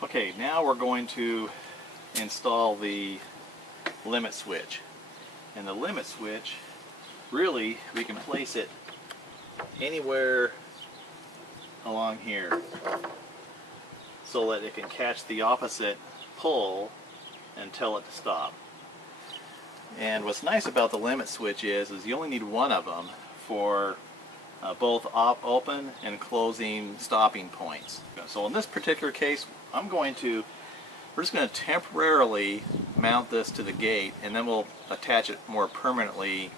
Okay, now we're going to install the limit switch. And the limit switch, really, we can place it anywhere along here so that it can catch the opposite pull and tell it to stop. And what's nice about the limit switch is you only need one of them for both open and closing stopping points. So in this particular case, we're just going to temporarily mount this to the gate, and then we'll attach it more permanently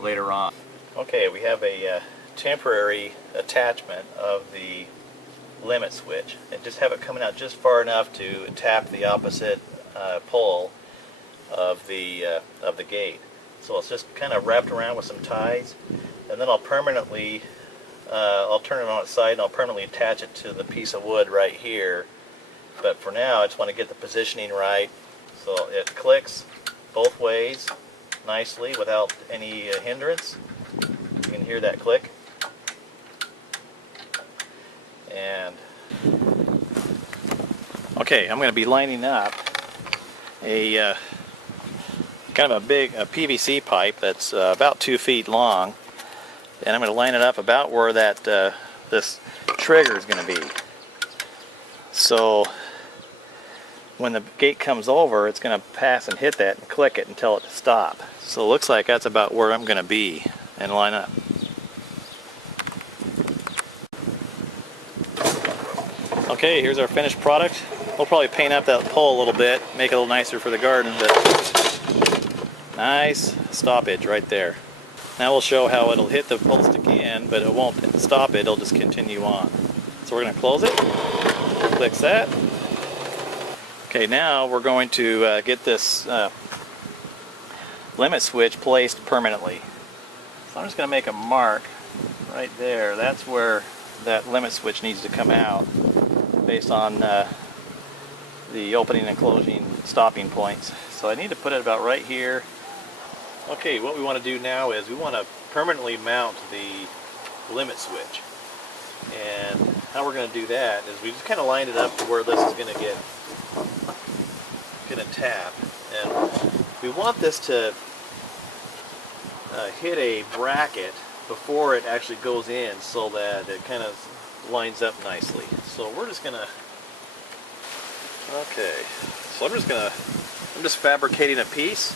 later on. Okay, we have a temporary attachment of the limit switch, and just have it coming out just far enough to tap the opposite pull of the gate. So it's just kind of wrapped around with some ties, and then I'll permanently I'll turn it on its side and I'll permanently attach it to the piece of wood right here. But for now, I just want to get the positioning right so it clicks both ways nicely without any hindrance. You can hear that click. And okay, I'm going to be lining up a kind of a big PVC pipe that's about 2 feet long, and I'm going to line it up about where that this trigger is going to be. So when the gate comes over, it's going to pass and hit that and click it and tell it to stop. So it looks like that's about where I'm going to be and line up. Okay, here's our finished product. We'll probably paint up that pole a little bit, make it a little nicer for the garden, but nice stoppage right there. Now we'll show how it'll hit the post again, but it won't stop it, it'll just continue on. So we're going to close it, click that. Okay, now we're going to get this limit switch placed permanently. So I'm just going to make a mark right there. That's where that limit switch needs to come out based on the opening and closing stopping points. So I need to put it about right here. Okay, what we want to do now is we want to permanently mount the limit switch. And how we're going to do that is we just kind of line it up to where this is going to tap. And we want this to hit a bracket before it actually goes in so that it kind of lines up nicely. So we're just going to, okay, so I'm just fabricating a piece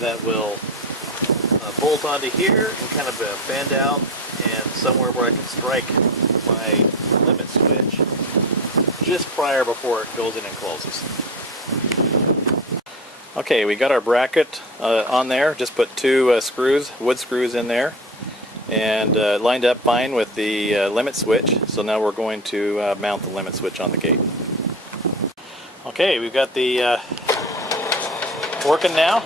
that will bolt onto here and kind of bend out, and somewhere where I can strike my limit switch just before it goes in and closes. Okay, we got our bracket on there. Just put 2 screws, wood screws in there, and lined up fine with the limit switch. So now we're going to mount the limit switch on the gate. Okay, we've got the working now,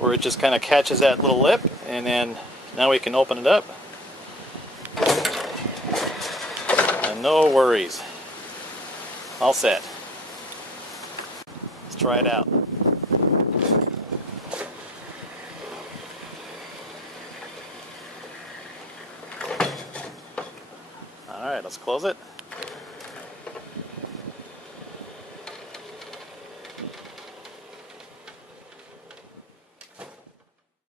where it just kind of catches that little lip, and then now we can open it up. And no worries. All set. Let's try it out. Alright, let's close it.